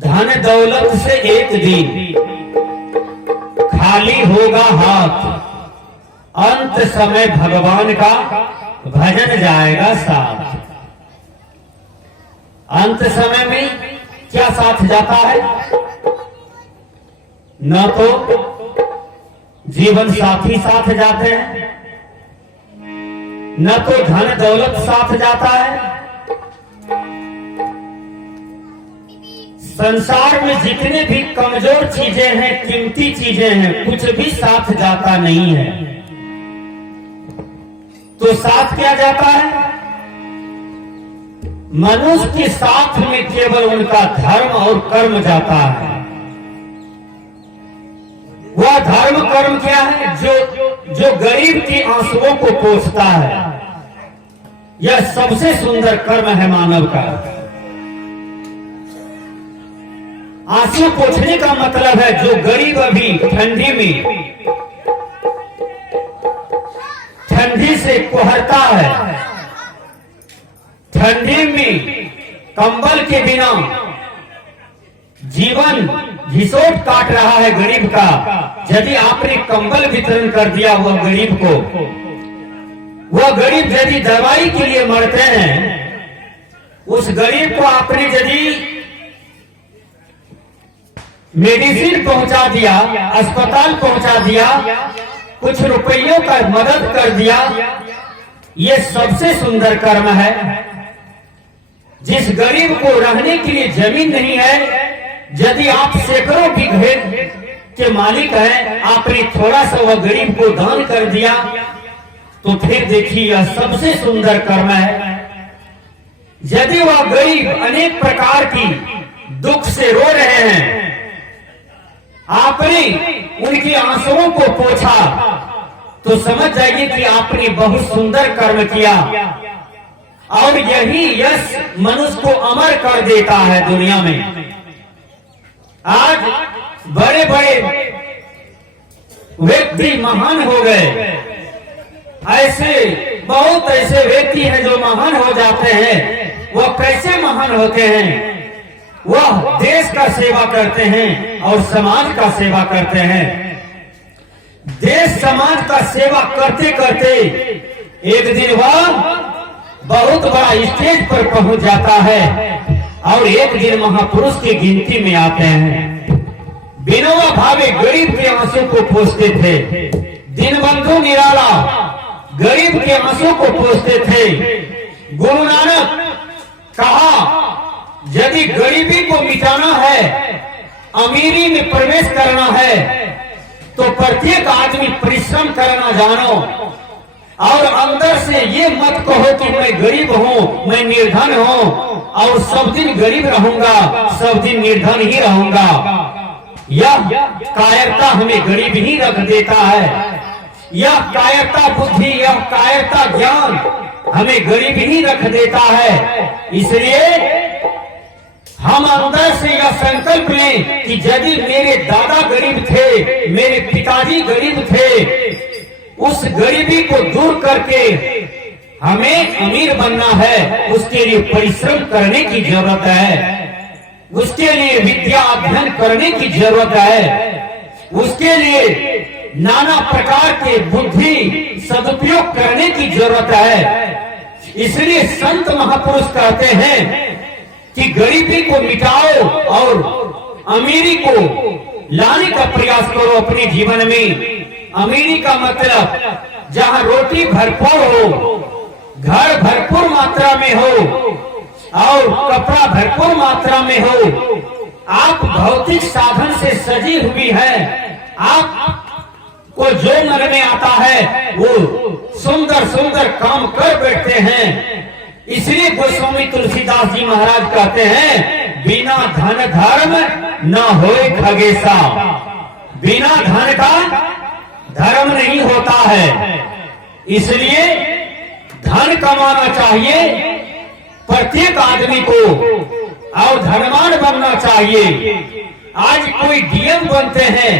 धन दौलत से एक दिन खाली होगा हाथ, अंत समय भगवान का भजन जाएगा साथ। अंत समय में क्या साथ जाता है? न तो जीवन साथी साथ जाते हैं, न तो धन दौलत साथ जाता है। संसार में जितने भी कमजोर चीजें हैं, कीमती चीजें हैं, कुछ भी साथ जाता नहीं है। तो साथ क्या जाता है? मनुष्य के साथ में केवल उनका धर्म और कर्म जाता है। वह धर्म कर्म क्या है? जो गरीब के आंसुओं को पोंछता है। यह सबसे सुंदर कर्म है मानव का। आंसू पोंछने का मतलब है जो गरीब अभी ठंडी से कोहरता है, ठंडी में कंबल के बिना जीवन घिसोट काट रहा है गरीब का। यदि आपने कंबल वितरण कर दिया वह गरीब को, वह गरीब यदि दवाई के लिए मरते हैं, उस गरीब को आपने यदि मेडिसिन पहुंचा दिया, अस्पताल पहुंचा दिया, कुछ रुपयों का मदद कर दिया, ये सबसे सुंदर कर्म है। जिस गरीब को रहने के लिए जमीन नहीं है, यदि आप सैकड़ों बीघे के मालिक हैं, आपने थोड़ा सा वह गरीब को दान कर दिया, तो फिर देखिए यह सबसे सुंदर कर्म है। यदि वह गरीब अनेक प्रकार की दुख से रो रहे हैं, आपने उनके आंसुओं को पोंछा, तो समझ जाइए कि आपने बहुत सुंदर कर्म किया। और यही यश मनुष्य को अमर कर देता है दुनिया में। आज बड़े बड़े व्यक्ति महान हो गए, बहुत ऐसे व्यक्ति हैं जो महान हो जाते हैं। वह कैसे महान होते हैं? वह देश का सेवा करते हैं और समाज का सेवा करते हैं। देश समाज का सेवा करते करते एक दिन वह बहुत बड़ा स्टेज पर पहुंच जाता है और एक दिन महापुरुष की गिनती में आते हैं। विनोबा भावे गरीब के आंसू को पोंछते थे। दीनबंधु निराला गरीब के आंसू को पोंछते थे। गुरु नानक कहा, यदि गरीबी को मिटाना है, अमीरी में प्रवेश करना है, तो प्रत्येक आदमी परिश्रम करना जानो और अंदर से ये मत कहो कि मैं गरीब हूँ, मैं निर्धन हूँ और सब दिन गरीब रहूंगा, सब दिन निर्धन ही रहूंगा। यह कायरता हमें गरीब ही रख देता है। यह कायरता बुद्धि, यह कायरता ज्ञान हमें गरीब ही रख देता है। इसलिए हम अंदर से यह संकल्प लें कि यदि मेरे दादा गरीब थे, मेरे पिताजी गरीब थे, उस गरीबी को दूर करके हमें अमीर बनना है। उसके लिए परिश्रम करने की जरूरत है, उसके लिए विद्या अध्ययन करने की जरूरत है, उसके लिए नाना प्रकार के बुद्धि सदुपयोग करने की जरूरत है। इसलिए संत महापुरुष कहते हैं कि गरीबी को मिटाओ और अमीरी को लाने का प्रयास करो अपने जीवन में। अमीरी का मतलब जहां रोटी भरपूर हो, घर भरपूर मात्रा में हो और कपड़ा भरपूर मात्रा में हो, आप भौतिक साधन से सजी हुई है, आपको जो मन में आता है वो सुंदर सुंदर काम कर बैठते हैं। इसलिए गोस्वामी तुलसीदास जी महाराज कहते हैं, बिना धन धर्म न होए खगेसा। बिना धन का धर्म नहीं होता है। इसलिए धन कमाना चाहिए प्रत्येक आदमी को और धनवान बनना चाहिए। आज कोई डीएम बनते हैं,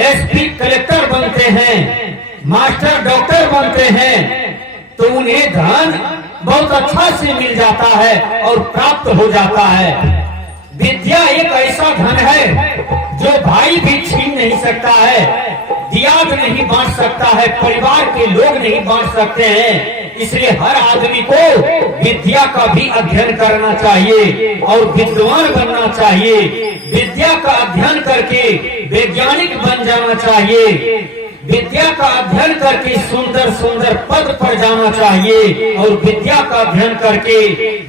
एसपी कलेक्टर बनते हैं, मास्टर डॉक्टर बनते हैं, तो उन्हें धन बहुत अच्छा से मिल जाता है और प्राप्त हो जाता है। विद्या एक ऐसा धन है जो भाई भी छीन नहीं सकता है, दिया भी नहीं बांट सकता है, परिवार के लोग नहीं बांट सकते हैं। इसलिए हर आदमी को विद्या का भी अध्ययन करना चाहिए और विद्वान बनना चाहिए। विद्या का अध्ययन करके वैज्ञानिक बन जाना चाहिए। विद्या का अध्ययन करके सुंदर सुंदर पद पर जाना चाहिए और विद्या का अध्ययन करके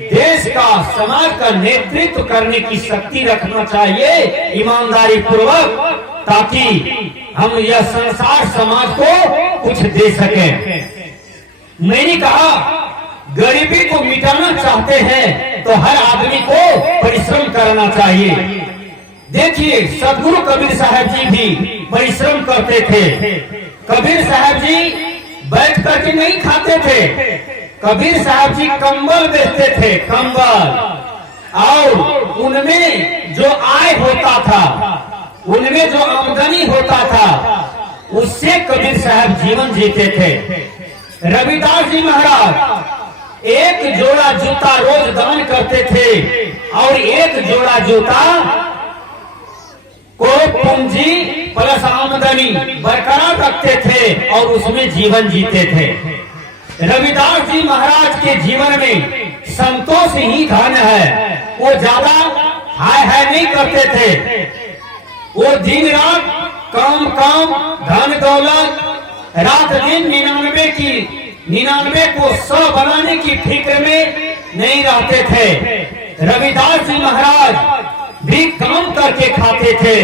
देश का, समाज का नेतृत्व करने की शक्ति रखना चाहिए ईमानदारी पूर्वक, ताकि हम यह संसार समाज को कुछ दे सकें। मैंने कहा गरीबी को मिटाना चाहते हैं तो हर आदमी को परिश्रम करना चाहिए। देखिए सदगुरु कबीर साहब जी भी परिश्रम करते थे। कबीर साहब जी बैठ करके नहीं खाते थे। कबीर साहब जी कंबल बेचते थे, कंबल, और उनमें जो आय होता था, उनमें जो आमदनी होता था, उससे कबीर साहब जीवन जीते थे। रविदास जी महाराज एक जोड़ा जूता रोज दान करते थे और एक जोड़ा जूता को पूंजी प्लस आमदनी बरकरार रखते थे और उसमें जीवन जीते थे। रविदास जी महाराज के जीवन में संतोष ही धन है। वो ज्यादा हाय हाय नहीं करते थे। वो दिन रात काम काम, धन दौलत, रात दिन 99 को 100 बनाने की फिक्र में नहीं रहते थे। रविदास जी महाराज भी काम करके खाते थे।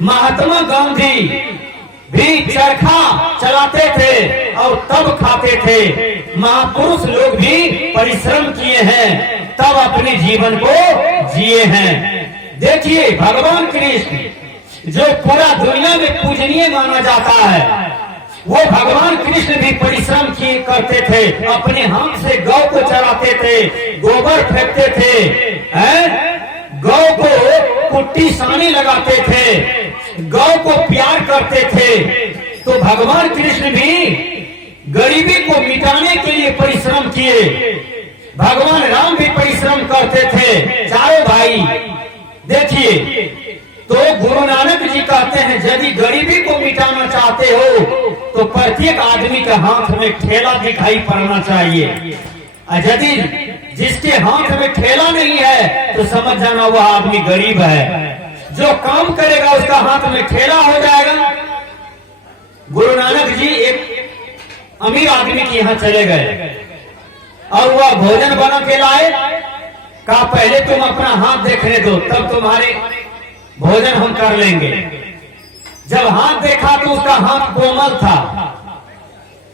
महात्मा गांधी भी चरखा चलाते थे और तब खाते थे। महापुरुष लोग भी परिश्रम किए हैं, तब अपने जीवन को जिए हैं। देखिए भगवान कृष्ण जो पूरा दुनिया में पूजनीय माना जाता है, वो भगवान कृष्ण भी परिश्रम किए करते थे। अपने हाथ से गौ को चराते थे, गोबर फेंकते थे, गौ को कुट्टी सानी लगाते थे, गौ को प्यार करते थे। तो भगवान कृष्ण भी गरीबी को मिटाने के लिए परिश्रम किए। भगवान राम भी परिश्रम करते थे, चारों भाई। देखिए तो गुरु नानक जी कहते हैं यदि गरीबी को मिटाना चाहते हो तो प्रत्येक आदमी के हाथ में ठेला दिखाई पड़ना चाहिए। यदि जिसके हाथ में ठेला नहीं है तो समझ जाना वह आदमी गरीब है। जो काम करेगा उसका हाथ में ठेला हो जाएगा। गुरु नानक जी एक अमीर आदमी के यहाँ चले गए और वह भोजन बना के लाए। कहा पहले तुम अपना हाथ देखने दो, तब तुम्हारे भोजन हम कर लेंगे। जब हाथ देखा तो उसका हाथ कोमल था।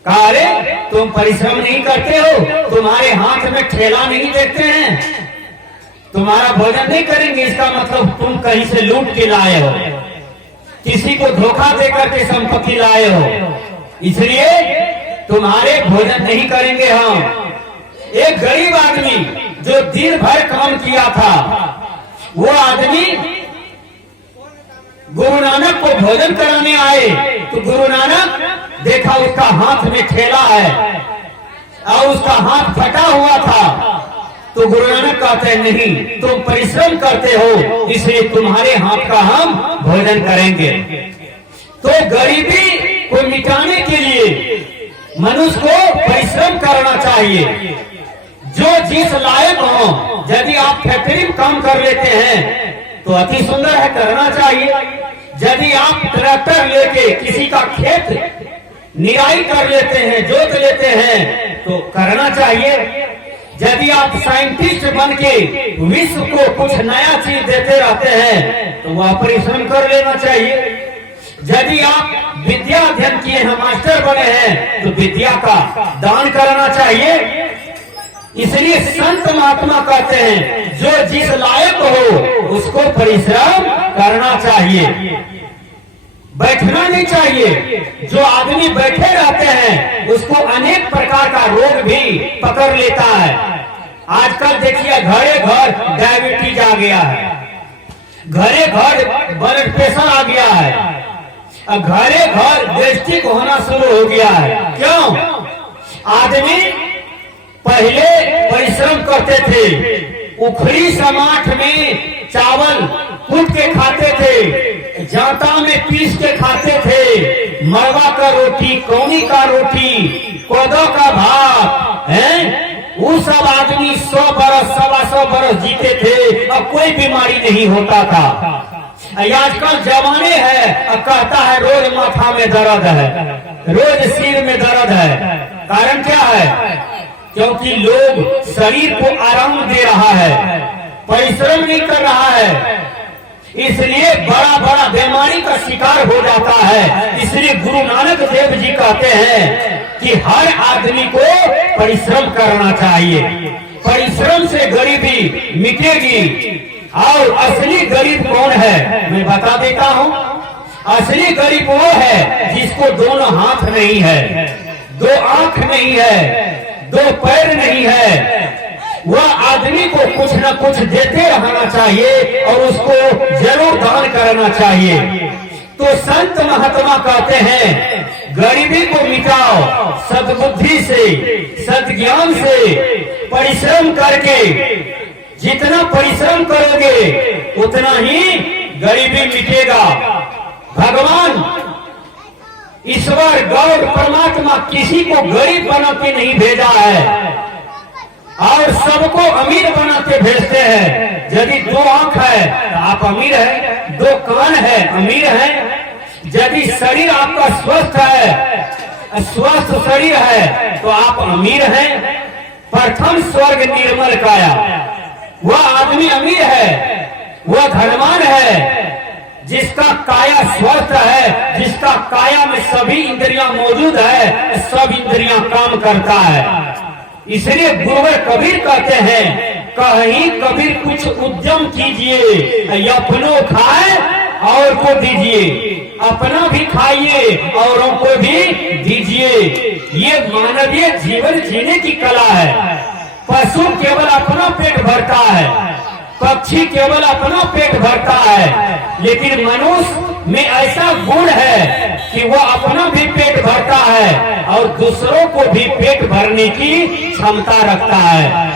कहा अरे तुम परिश्रम नहीं करते हो, तुम्हारे हाथ में ठेला नहीं देखते हैं, तुम्हारा भोजन नहीं करेंगे, इसका मतलब तुम कहीं से लूट के लाए हो, किसी को धोखा दे करके संपत्ति लाए हो, इसलिए तुम्हारे भोजन नहीं करेंगे हम। एक गरीब आदमी जो दिन भर काम किया था, वो आदमी गुरु नानक को भोजन कराने आए तो गुरु नानक देखा उसका हाथ में ठेला है और उसका हाथ फटा हुआ था। तो गुरु नानक कहते हैं नहीं, तुम परिश्रम करते हो इसलिए तुम्हारे हाथ का हम भोजन करेंगे। तो गरीबी को मिटाने के लिए मनुष्य को परिश्रम करना चाहिए। जो जिस लायक हो, यदि आप फैक्ट्री में काम कर लेते हैं तो अति सुंदर है, करना चाहिए। यदि आप ट्रैक्टर लेके किसी का खेत निराई कर लेते हैं, जोत लेते हैं तो करना चाहिए। यदि आप साइंटिस्ट बन के विश्व को कुछ नया चीज देते रहते हैं तो वह परिश्रम कर लेना चाहिए। यदि आप विद्या अध्ययन किए हैं, मास्टर बने हैं तो विद्या का दान करना चाहिए। इसलिए संत महात्मा कहते हैं जो जिस लायक हो उसको परिश्रम करना चाहिए, बैठना नहीं चाहिए। जो आदमी बैठे रहते हैं उसको अनेक प्रकार का रोग भी पकड़ लेता है। आजकल देखिए घरे घर डायबिटीज आ गया है, घरे घर ब्लड प्रेशर आ गया है, घरे घर गैस्ट्रिक होना शुरू हो गया है। क्यों? आदमी पहले परिश्रम करते थे, उखड़ी समाठ में चावल कूट के खाते थे, जाता में पीस के खाते थे, मरवा का रोटी, कौनी का रोटी, कोदो का भात है। वो सब आदमी 100 बरस 125 बरस जीते थे और कोई बीमारी नहीं होता था। आजकल जमाने है, कहता है रोज माथा में दर्द है, रोज सिर में दर्द है। कारण क्या है? क्योंकि लोग शरीर को आराम दे रहा है, परिश्रम नहीं कर रहा है, इसलिए बड़ा बड़ा बीमारी का शिकार हो जाता है। इसलिए गुरु नानक देव जी कहते हैं कि हर आदमी को परिश्रम करना चाहिए। परिश्रम से गरीबी मिटेगी। और असली गरीब कौन है मैं बता देता हूँ। असली गरीब वो है जिसको दोनों हाथ नहीं है, 2 आंख नहीं है, 2 पैर नहीं है। वह आदमी को कुछ न कुछ देते रहना चाहिए और उसको जरूर दान करना चाहिए। तो संत महात्मा कहते हैं गरीबी को मिटाओ सद्बुद्धि से, सद्ज्ञान से, परिश्रम करके। जितना परिश्रम करोगे उतना ही गरीबी मिटेगा। भगवान ईश्वर गौर परमात्मा किसी को गरीब बना के नहीं भेजा है और सबको अमीर बना के भेजते हैं। यदि 2 आंख है तो आप अमीर है, 2 कान है अमीर है। यदि शरीर आपका स्वस्थ है, स्वस्थ शरीर है तो आप अमीर हैं। प्रथम स्वर्ग निर्मल काया, वह आदमी अमीर है, वह धनवान है जिसका काया स्वस्थ है, जिसका काया में सभी इंद्रियां मौजूद है, सब इंद्रियां काम करता है। इसलिए गुरुवर कबीर कहते हैं कहीं कबीर कुछ उद्यम कीजिए, अपनों खाए और को दीजिए, अपना भी खाइए औरों को भी दीजिए। ये मानवीय जीवन जीने की कला है। पशु केवल अपना पेट भरता है, पक्षी केवल अपना पेट भरता है, लेकिन मनुष्य में ऐसा गुण है कि वह अपना भी पेट भरता है और दूसरों को भी पेट भरने की क्षमता रखता है।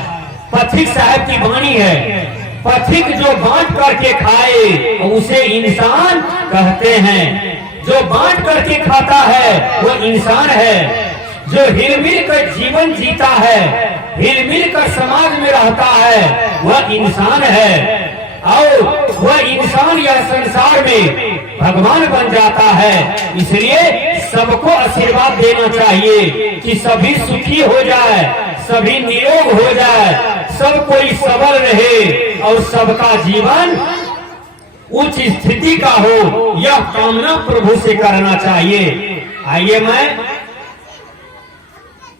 पथिक साहब की वाणी है, पथिक जो बांट करके खाए उसे इंसान कहते हैं। जो बांट करके खाता है वह इंसान है। जो हिलमिल कर जीवन जीता है, हिलमिल कर समाज में रहता है, वह इंसान है। और वह इंसान या संसार में भगवान बन जाता है। इसलिए सबको आशीर्वाद देना चाहिए कि सभी सुखी हो जाए, सभी निरोग हो जाए, सब कोई सबल रहे और सबका जीवन उच्च स्थिति का हो। यह कामना प्रभु से करना चाहिए। आइए मैं